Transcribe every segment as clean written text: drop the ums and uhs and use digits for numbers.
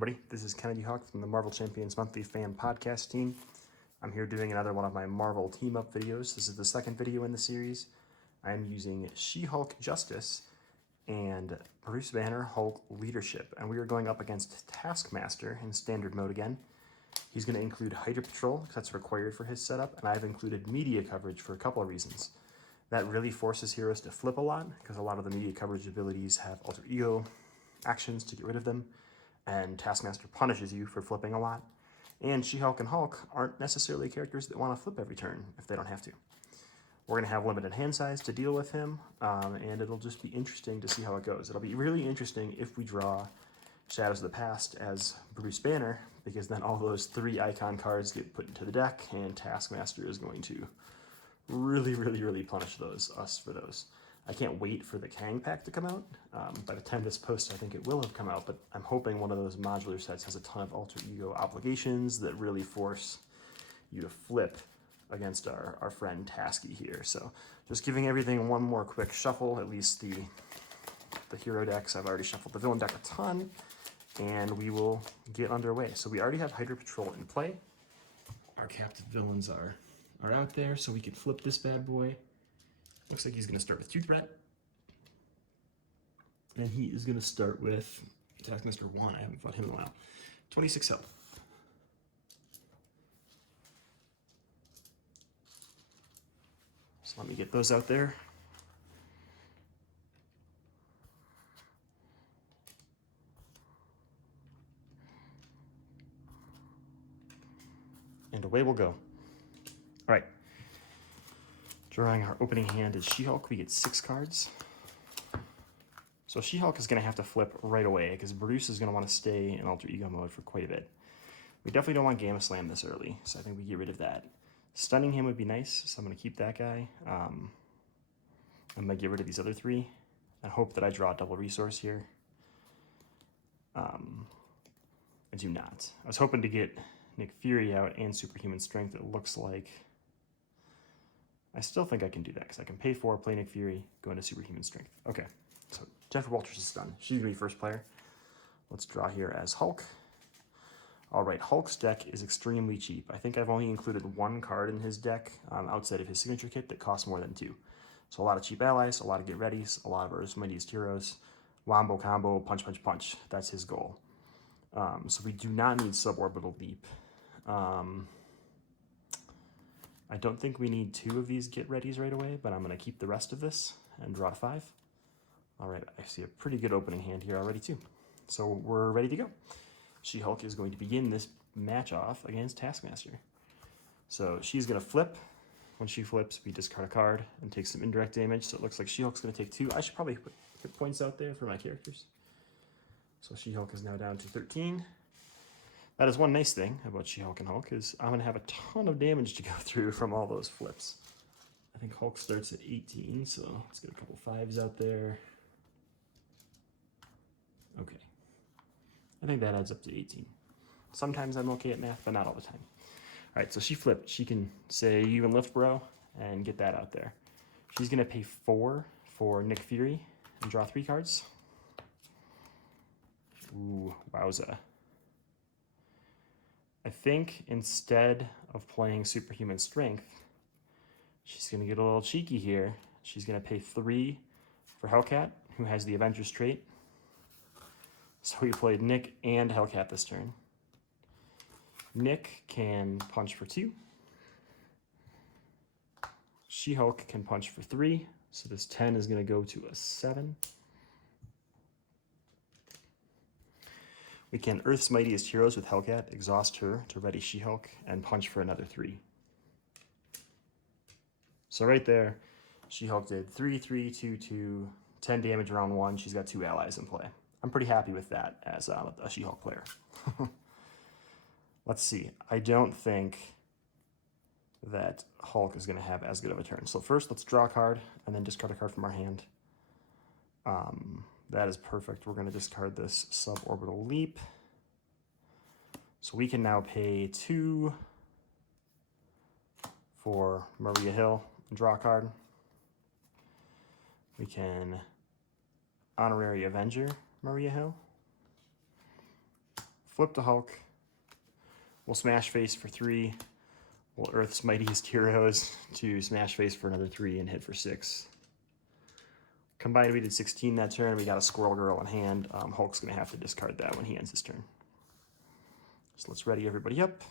everybody, this is KennedyHawk from the Marvel Champions Monthly Fan Podcast team. I'm here doing another one of my Marvel team-up videos. This is the second video in the series. I'm using She-Hulk Justice and Bruce Banner Hulk Leadership, and we are going up against Taskmaster in standard mode again. He's going to include Hydra Patrol, because that's required for his setup, and I've included media coverage for a couple of reasons. That really forces heroes to flip a lot, because a lot of the media coverage abilities have alter ego actions to get rid of them, and Taskmaster punishes you for flipping a lot. And She-Hulk and Hulk aren't necessarily characters that want to flip every turn if they don't have to. We're going to have limited hand size to deal with him, and it'll just be interesting to see how it goes. It'll be really interesting if we draw Shadows of the Past as Bruce Banner, because then all those 3 icon cards get put into the deck, and Taskmaster is going to really punish us for those. I can't wait for the Kang pack to come out. By the time this posts, I think it will have come out, but I'm hoping one of those modular sets has a ton of alter ego obligations that really force you to flip against our friend Tasky here. So just giving everything one more quick shuffle, at least the hero decks. I've already shuffled the villain deck a ton, and we will get underway. So we already have Hydra Patrol in play. Our captive villains are out there, so we can flip this bad boy. Looks like he's going to start with 2 threat. And he is going to start with Taskmaster 1. I haven't fought him in a while. 26 health. So let me get those out there. And away we'll go. All right. Drawing our opening hand is She-Hulk. We get 6 cards. So She-Hulk is going to have to flip right away because Bruce is going to want to stay in alter ego mode for quite a bit. We definitely don't want Gamma Slam this early, so I think we get rid of that. Stunning him would be nice, so I'm going to keep that guy. I'm going to get rid of these other 3 and hope that I draw a double resource here. I do not. I was hoping to get Nick Fury out and Superhuman Strength. It looks like I still think I can do that because I can pay 4, play Nick Fury, go into Superhuman Strength. Okay, so Jennifer Walters is done. She's going to be first player. Let's draw here as Hulk. All right, Hulk's deck is extremely cheap. I think I've only included 1 card in his deck outside of his signature kit that costs more than 2. So a lot of cheap allies, a lot of get readies, a lot of Earth's Mightiest Heroes, wombo combo, punch, punch, punch. That's his goal. So we do not need Suborbital Leap. I don't think we need 2 of these get readies right away, but I'm going to keep the rest of this and draw to 5. All right, I see a pretty good opening hand here already too. So we're ready to go. She-Hulk is going to begin this match off against Taskmaster. So she's going to flip. When she flips, we discard a card and take some indirect damage. So it looks like She-Hulk's going to take 2. I should probably put hit points out there for my characters. So She-Hulk is now down to 13. That is one nice thing about She-Hulk and Hulk is I'm going to have a ton of damage to go through from all those flips. I think Hulk starts at 18, so let's get a couple 5s out there. Okay. I think that adds up to 18. Sometimes I'm okay at math, but not all the time. All right, so she flipped. She can say, you can lift, bro, and get that out there. She's going to pay 4 for Nick Fury and draw 3 cards. Ooh, wowza. I think instead of playing Superhuman Strength, she's going to get a little cheeky here. She's going to pay 3 for Hellcat, who has the Avengers trait. So we played Nick and Hellcat this turn. Nick can punch for 2. She-Hulk can punch for 3. So this 10 is going to go to a 7. We can Earth's Mightiest Heroes with Hellcat, exhaust her to ready She-Hulk, and punch for another 3. So right there, She-Hulk did 3, 3, 2, 2, 10 damage round 1. She's got 2 allies in play. I'm pretty happy with that as a She-Hulk player. Let's see. I don't think that Hulk is going to have as good of a turn. So first, let's draw a card and then discard a card from our hand. That is perfect. We're going to discard this Suborbital Leap. So we can now pay 2 for Maria Hill and draw a card. We can Honorary Avenger Maria Hill flip to Hulk. We'll smash face for 3. We'll Earth's Mightiest Heroes to smash face for another 3 and hit for 6. Combined, we did 16 that turn. We got a Squirrel Girl in hand. Hulk's going to have to discard that when he ends his turn. So let's ready everybody up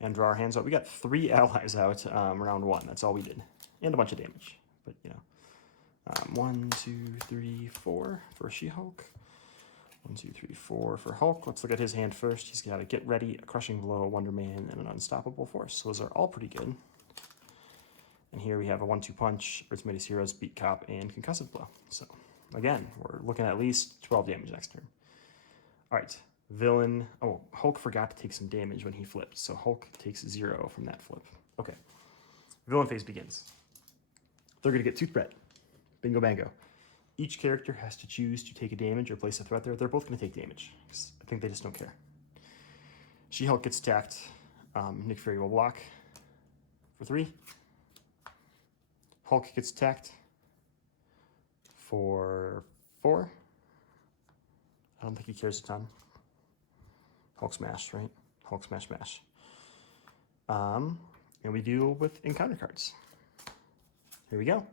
and draw our hands out. We got 3 allies out round 1. That's all we did. And a bunch of damage. But, you know. 1, 2, 3, 4 for She-Hulk. 1, 2, 3, 4 for Hulk. Let's look at his hand first. He's got a Get Ready, a Crushing Blow, a Wonder Man, and an Unstoppable Force. Those are all pretty good. And here we have a 1-2 punch, Earth's Mightiest Heroes, Beat Cop, and Concussive Blow. So, again, we're looking at least 12 damage next turn. All right, villain. Oh, Hulk forgot to take some damage when he flipped, so Hulk takes 0 from that flip. Okay, villain phase begins. They're going to get Tooth Bread. Bingo bango. Each character has to choose to take a damage or place a threat there. They're both going to take damage. I think they just don't care. She-Hulk gets attacked. Nick Fury will block for 3. Hulk gets attacked for 4. I don't think he cares a ton. Hulk smash, right? Hulk smash, smash. And we deal with encounter cards. Here we go.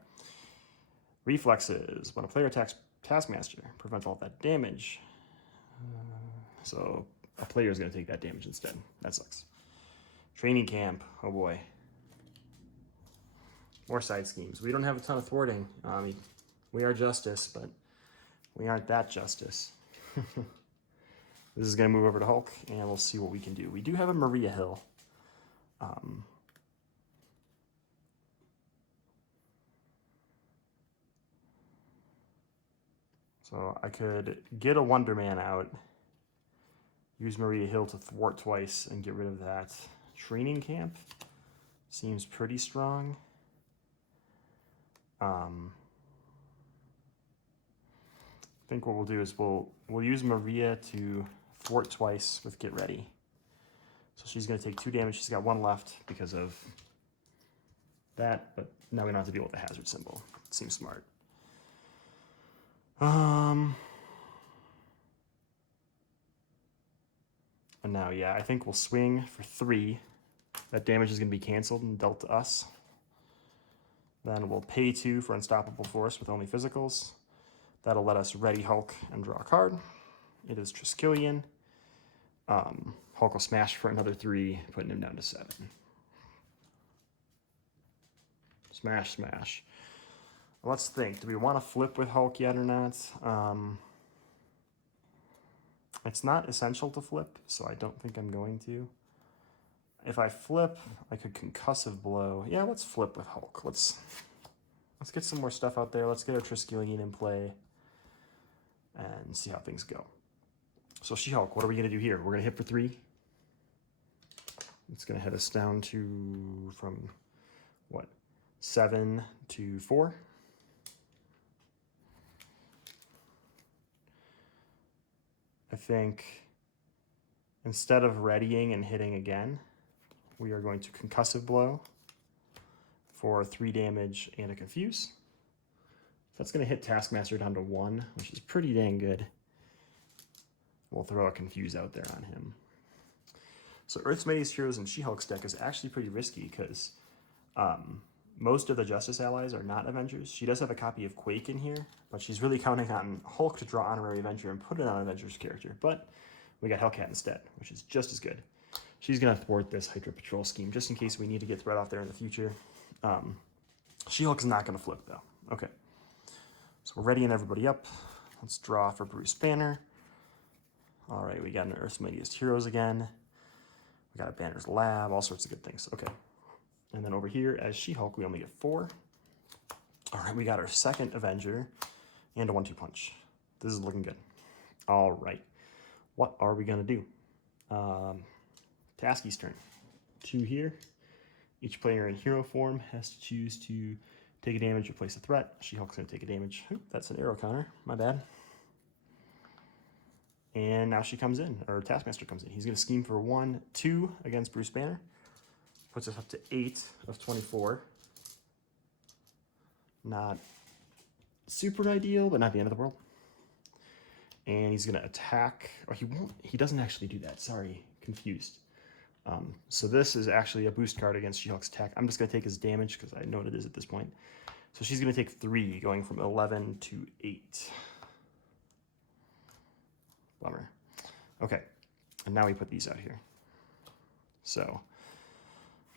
Reflexes. When a player attacks Taskmaster, prevents all that damage. So a player is going to take that damage instead. That sucks. Training camp. Oh boy. More side schemes. We don't have a ton of thwarting. We are justice, but we aren't that justice. This is going to move over to Hulk, and we'll see what we can do. We do have a Maria Hill. So I could get a Wonder Man out, use Maria Hill to thwart twice, and get rid of that. Training camp seems pretty strong. I think what we'll do is we'll use Maria to thwart twice with Get Ready. So she's going to take 2 damage. She's got 1 left because of that, but now we don't have to deal with the hazard symbol. It seems smart. And now, yeah, I think we'll swing for 3. That damage is going to be canceled and dealt to us. Then we'll pay 2 for Unstoppable Force with only physicals. That'll let us ready Hulk and draw a card. It is Triskelion. Hulk will smash for another 3, putting him down to 7. Smash, smash. Let's think. Do we want to flip with Hulk yet or not? It's not essential to flip, so I don't think I'm going to. If I flip, I could Concussive Blow. Yeah, let's flip with Hulk. Let's get some more stuff out there. Let's get our Triskelion in play and see how things go. So She-Hulk, what are we going to do here? We're going to hit for 3. It's going to head us down to, from, what, 7 to 4. I think instead of readying and hitting again, we are going to Concussive Blow for 3 damage and a Confuse. That's going to hit Taskmaster down to 1, which is pretty dang good. We'll throw a Confuse out there on him. So Earth's Mightiest Heroes and She-Hulk's deck is actually pretty risky because most of the Justice allies are not Avengers. She does have a copy of Quake in here, but she's really counting on Hulk to draw Honorary Avenger and put it on Avenger's character. But we got Hellcat instead, which is just as good. She's going to thwart this Hydra Patrol scheme just in case we need to get threat off there in the future. She-Hulk's not going to flip, though. Okay. So we're readying everybody up. Let's draw for Bruce Banner. All right, we got an Earth's Mightiest Heroes again. We got a Banner's Lab, all sorts of good things. Okay. And then over here, as She-Hulk, we only get 4. All right, we got our second Avenger and a 1-2 punch. This is looking good. All right. What are we going to do? Tasky's turn. 2 here. Each player in hero form has to choose to take a damage or place a threat. She-Hulk's going to take a damage. Oop, that's an arrow counter. My bad. And now she comes in, or Taskmaster comes in. He's going to scheme for 1, 2 against Bruce Banner. Puts us up to 8 of 24. Not super ideal, but not the end of the world. And he's going to attack. Or he won't. He doesn't actually do that. Sorry. Confused. So this is actually a boost card against She-Hulk's attack. I'm just going to take his damage because I know what it is at this point. So she's going to take 3, going from 11 to 8. Bummer. Okay. And now we put these out here. So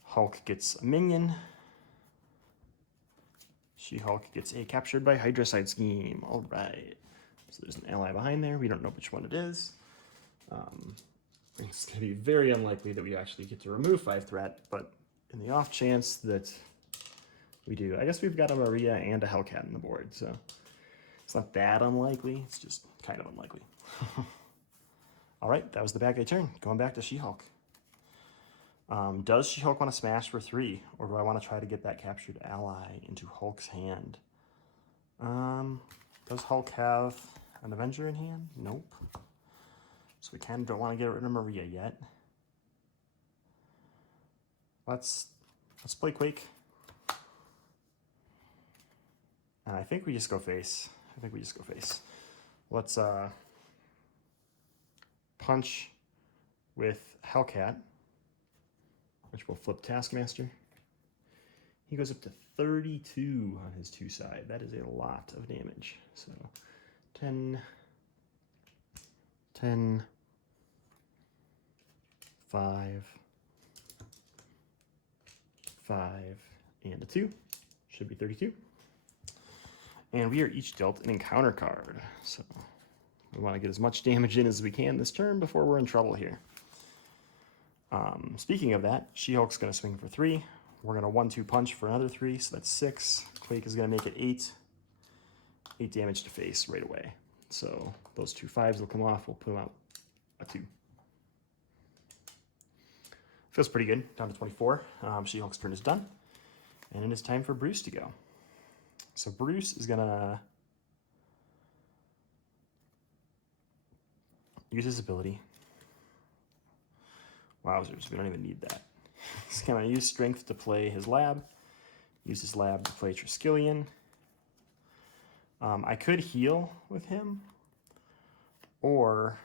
Hulk gets a minion. She-Hulk gets a captured by Hydrocide scheme. All right. So there's an ally behind there. We don't know which one it is. It's going to be very unlikely that we actually get to remove 5 threat, but in the off chance that we do, I guess we've got a Maria and a Hellcat on the board, so it's not that unlikely. It's just kind of unlikely. All right, that was the bad guy turn. Going back to She-Hulk. Does She-Hulk want to smash for 3, or do I want to try to get that captured ally into Hulk's hand? Does Hulk have an Avenger in hand? Nope. So we kind of don't want to get rid of Maria yet. Let's play Quake. And I think we just go face. Let's punch with Hellcat, which will flip Taskmaster. He goes up to 32 on his 2 side. That is a lot of damage. So 10, 10, 5, 5, and a 2. Should be 32. And we are each dealt an encounter card. So we want to get as much damage in as we can this turn before we're in trouble here. Speaking of that, She-Hulk's going to swing for 3. We're going to 1-2 punch for another 3, so that's 6. Quake is going to make it 8. 8 damage to face right away. So those 2 5s will come off. We'll put them out a 2. Feels pretty good. Down to 24. She-Hulk's turn is done. And it is time for Bruce to go. So Bruce is going to use his ability. Wowzers, we don't even need that. He's going to use Strength to play his lab. Use his lab to play Triskelion. I could heal with him, or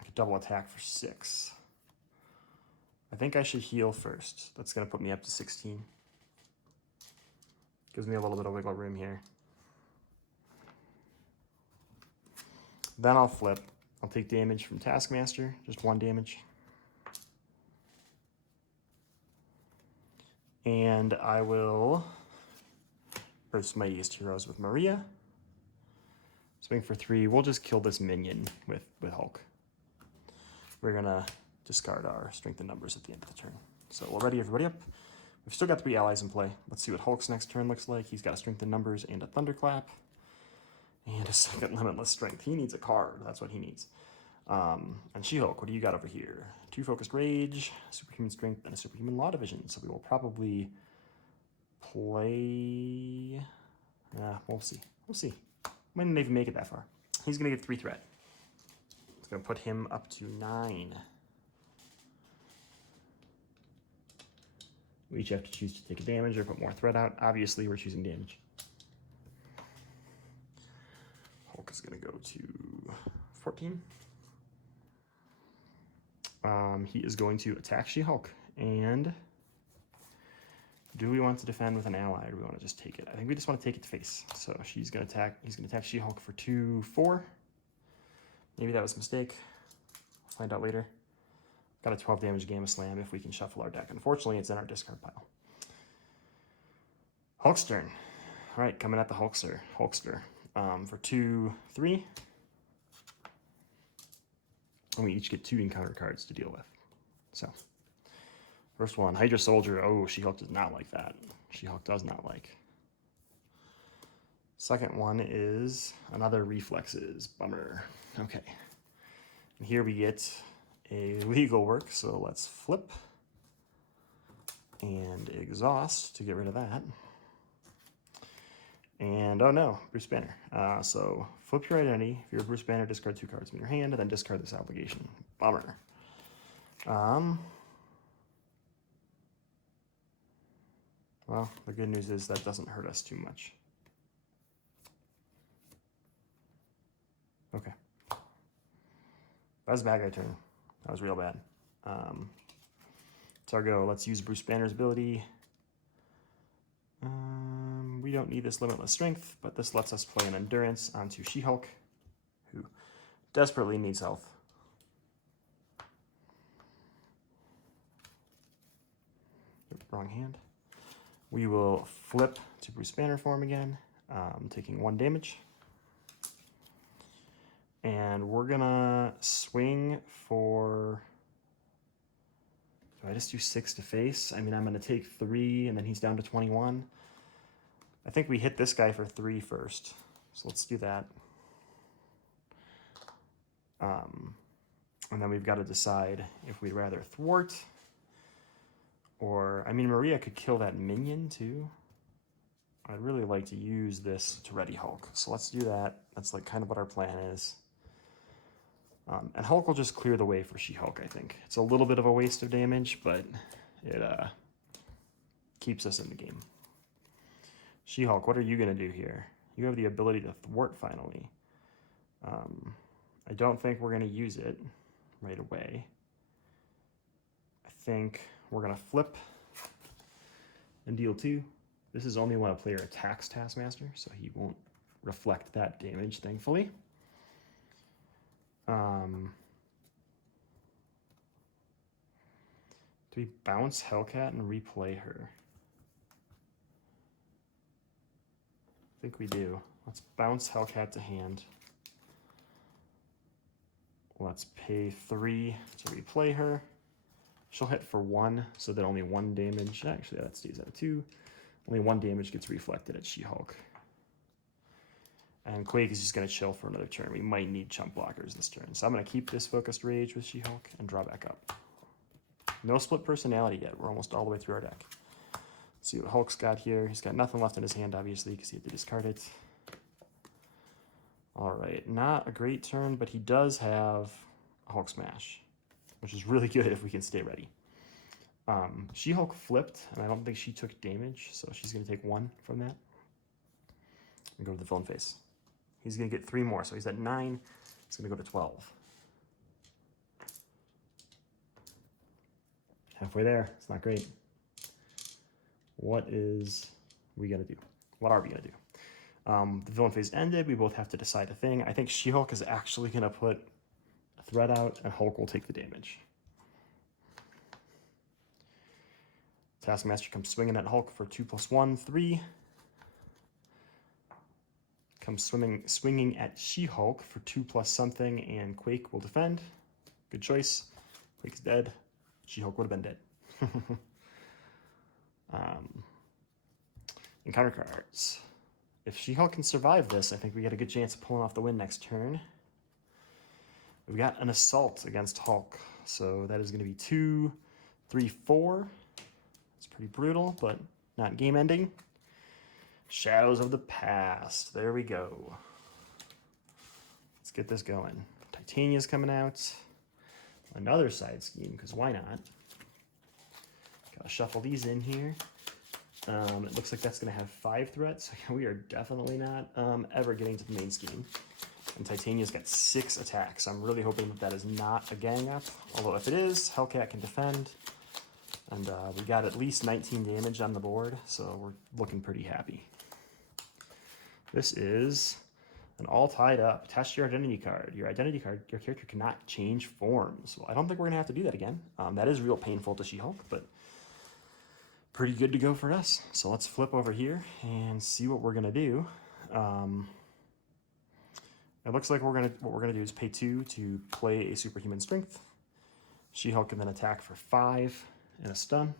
I could double attack for 6. I think I should heal first. That's going to put me up to 16. Gives me a little bit of wiggle room here. Then I'll flip. I'll take damage from Taskmaster, just 1 damage. And I will Earth's Mightiest Heroes with Maria. Swing for 3. We'll just kill this minion with Hulk. We're going to discard our strength and numbers at the end of the turn. So we'll ready everybody up. We've still got 3 allies in play. Let's see what Hulk's next turn looks like. He's got a strength and numbers and a thunderclap. And a second limitless strength. He needs a card. That's what he needs. And She-Hulk, what do you got over here? 2 focused rage, superhuman strength, and a superhuman law division. So we will probably play... we'll see. We'll see. Might not even make it that far. He's going to get 3 threat. It's going to put him up to 9. We each have to choose to take a damage or put more threat out. Obviously, we're choosing damage. Hulk is going to go to 14. He is going to attack She-Hulk. And do we want to defend with an ally, or do we want to just take it? I think we just want to take it to face. So she's going to attack. He's going to attack She-Hulk for 2, 4. Maybe that was a mistake. We'll find out later. Got a 12 damage Gamma Slam if we can shuffle our deck. Unfortunately, it's in our discard pile. Hulk's turn. All right, coming at the Hulkster. For 2, 3. And we each get 2 encounter cards to deal with. So, first one, Hydra Soldier. Oh, She-Hulk does not like that. She-Hulk does not like. Second one is another Reflexes. Bummer. Okay. And here we get a legal work, so let's flip and exhaust to get rid of that. And oh no, Bruce Banner. So flip your identity. If you're a Bruce Banner, discard 2 cards from your hand, and then discard this obligation. Bummer. Well, the good news is that doesn't hurt us too much. Okay. That was a bad guy turn. That was real bad. Targo, let's use Bruce Banner's ability. We don't need this limitless strength, but this lets us play an endurance onto She-Hulk, who desperately needs health. Wrong hand. We will flip to Bruce Banner form again, taking 1 damage. And we're gonna swing for, do I just do 6 to face? I mean, I'm gonna take 3 and then he's down to 21. I think we hit this guy for 3 first. So let's do that. And then we've got to decide if we'd rather thwart or, I mean, Maria could kill that minion too. I'd really like to use this to ready Hulk. So let's do that. That's like kind of what our plan is. And Hulk will just clear the way for She-Hulk, I think. It's a little bit of a waste of damage, but it keeps us in the game. She-Hulk, what are you going to do here? You have the ability to thwart finally. I don't think we're going to use it right away. I think we're going to flip and deal 2. This is only when a player attacks Taskmaster, so he won't reflect that damage, thankfully. Do we bounce Hellcat and replay her? I think we do. Let's bounce Hellcat to hand. Let's pay 3 to replay her. She'll hit for 1, so that only 1 damage. Actually, that stays at 2. Only 1 damage gets reflected at She-Hulk. And Quake is just going to chill for another turn. We might need chump blockers this turn. So I'm going to keep this focused rage with She-Hulk and draw back up. No split personality yet. We're almost all the way through our deck. Let's see what Hulk's got here. He's got nothing left in his hand, obviously, because he had to discard it. All right, not a great turn, but he does have a Hulk Smash, which is really good if we can stay ready. She-Hulk flipped, and I don't think she took damage, so she's going to take 1 from that. And go to the villain face. He's going to get 3 more, so he's at 9. He's going to go to 12. Halfway there. It's not great. What is we going to do? What are we going to do? The villain phase ended. We both have to decide a thing. I think She-Hulk is actually going to put a threat out, and Hulk will take the damage. Taskmaster comes swinging at Hulk for 2 + 1, 3. Comes swinging at She-Hulk for 2 + something, and Quake will defend. Good choice. Quake's dead. She-Hulk would have been dead. Encounter cards. If She-Hulk can survive this, I think we got a good chance of pulling off the win next turn. We've got an assault against Hulk, so that is going to be 2, 3, 4. It's pretty brutal, but not game ending. Shadows of the Past. There we go. Let's get this going. Titania's coming out. Another side scheme, because why not? Gotta shuffle these in here. It looks like that's going to have 5 threats. We are definitely not ever getting to the main scheme. And Titania's got 6 attacks. I'm really hoping that that is not a gang up. Although if it is, Hellcat can defend. And we got at least 19 damage on the board, so we're looking pretty happy. This is an all tied up. Test your identity card. Your identity card, your character cannot change forms. Well, I don't think we're going to have to do that again. That is real painful to She-Hulk, but pretty good to go for us. So let's flip over here and see what we're going to do. It looks like what we're gonna do is pay 2 to play a superhuman strength. She-Hulk can then attack for 5 and a stun.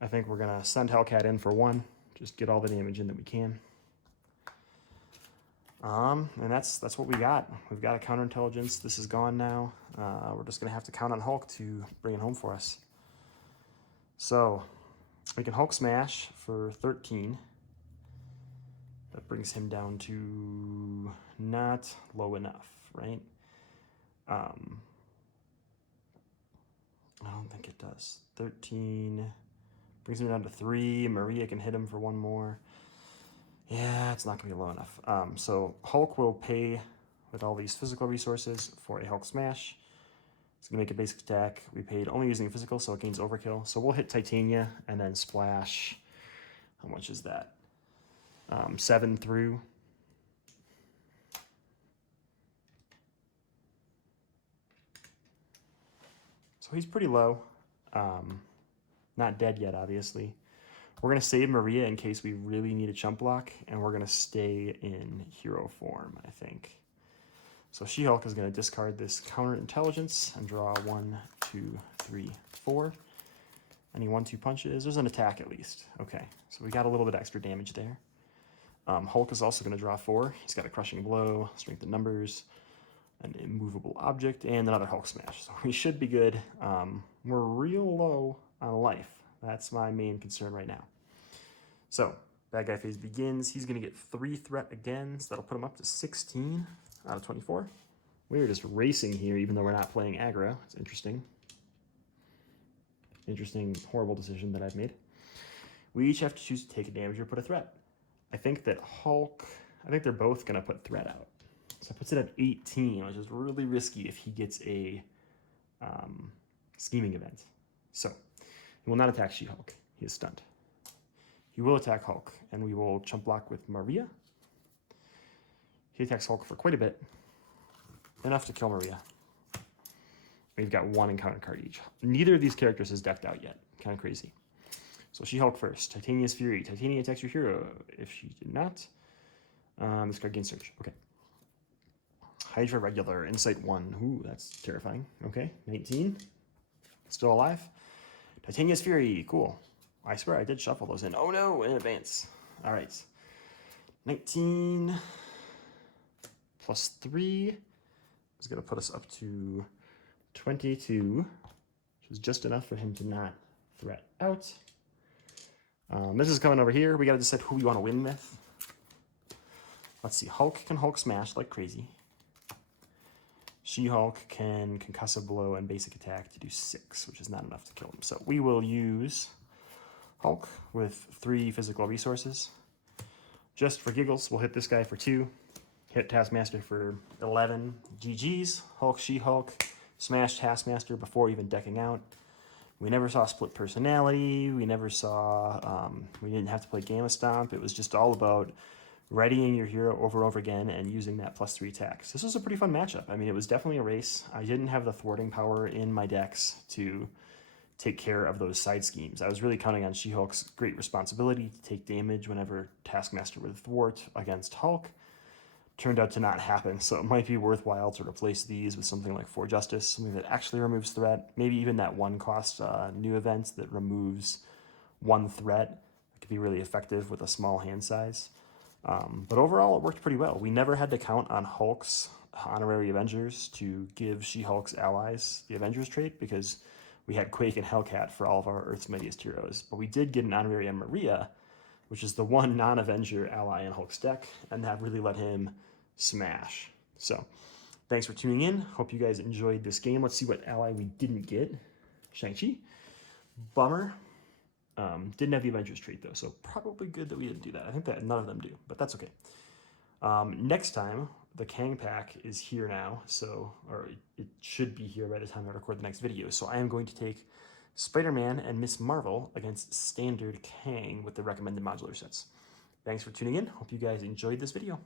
I think we're gonna send Hellcat in for 1, just get all the damage in that we can. And that's what we got. We've got a counterintelligence. This is gone now. We're just gonna have to count on Hulk to bring it home for us. So we can Hulk smash for 13. That brings him down to not low enough, right? I don't think it does. 13 brings him down to 3. Maria can hit him for 1 more. Yeah, it's not going to be low enough. So Hulk will pay with all these physical resources for a Hulk smash. It's going to make a basic attack. We paid only using physical, so it gains overkill. So we'll hit Titania and then splash. How much is that? 7 through. So he's pretty low. Not dead yet, obviously. We're going to save Maria in case we really need a chump block, and we're going to stay in hero form, I think. So She-Hulk is going to discard this counter-intelligence and draw 1, 2, 3, 4. Any 1-2 punches? There's an attack at least. Okay, so we got a little bit extra damage there. Hulk is also going to draw 4. He's got a crushing blow, strength in numbers, an immovable object, and another Hulk smash. So we should be good. We're real low on life. That's my main concern right now. So bad guy phase begins. He's going to get 3 threat again, so that'll put him up to 16 out of 24. We're just racing here, even though we're not playing aggro. It's interesting. Interesting, horrible decision that I've made. We each have to choose to take a damage or put a threat. I think that Hulk, I think they're both going to put threat out. So it puts it at 18, which is really risky if he gets a scheming event. So he will not attack She-Hulk. He is stunned. He will attack Hulk, and we will chump block with Maria. He attacks Hulk for quite a bit. Enough to kill Maria. We've got 1 encounter card each. Neither of these characters is decked out yet. Kind of crazy. So She-Hulk first. Titania's Fury. Titania attacks your hero. If she did not, this card gains search. Okay. Hydra regular. Insight 1. Ooh, that's terrifying. Okay. 19. Still alive. Titania's Fury. Cool. I swear I did shuffle those in. Oh no, in advance. All right. 19 plus 3 is going to put us up to 22, which is just enough for him to not threat out. This is coming over here. We got to decide who we want to win with. Let's see. Hulk can Hulk smash like crazy. She-Hulk can concussive blow and basic attack to do 6, which is not enough to kill him. So we will use Hulk with 3 physical resources. Just for giggles, we'll hit this guy for 2. Hit Taskmaster for 11. GG's. Hulk, She-Hulk. Smash Taskmaster before even decking out. We never saw split personality. We never saw, we didn't have to play Gamma Stomp. It was just all about readying your hero over and over again and using that +3 attacks. This was a pretty fun matchup. I mean, it was definitely a race. I didn't have the thwarting power in my decks to take care of those side schemes. I was really counting on She-Hulk's great responsibility to take damage whenever Taskmaster would thwart against Hulk. Turned out to not happen, so it might be worthwhile to replace these with something like 4 Justice, something that actually removes threat. Maybe even that 1 cost new event that removes 1 threat. It could be really effective with a small hand size. But overall, it worked pretty well. We never had to count on Hulk's honorary Avengers to give She-Hulk's allies the Avengers trait because we had Quake and Hellcat for all of our Earth's Mightiest Heroes. But we did get an honorary on Maria, which is the 1 non-Avenger ally in Hulk's deck, and that really let him smash. So, thanks for tuning in. Hope you guys enjoyed this game. Let's see what ally we didn't get. Shang-Chi. Bummer. Didn't have the Avengers trait, though, so probably good that we didn't do that. I think that none of them do, but that's okay. Next time, the Kang pack is here now, so, or it should be here by the time I record the next video. So I am going to take Spider-Man and Ms. Marvel against standard Kang with the recommended modular sets. Thanks for tuning in. Hope you guys enjoyed this video.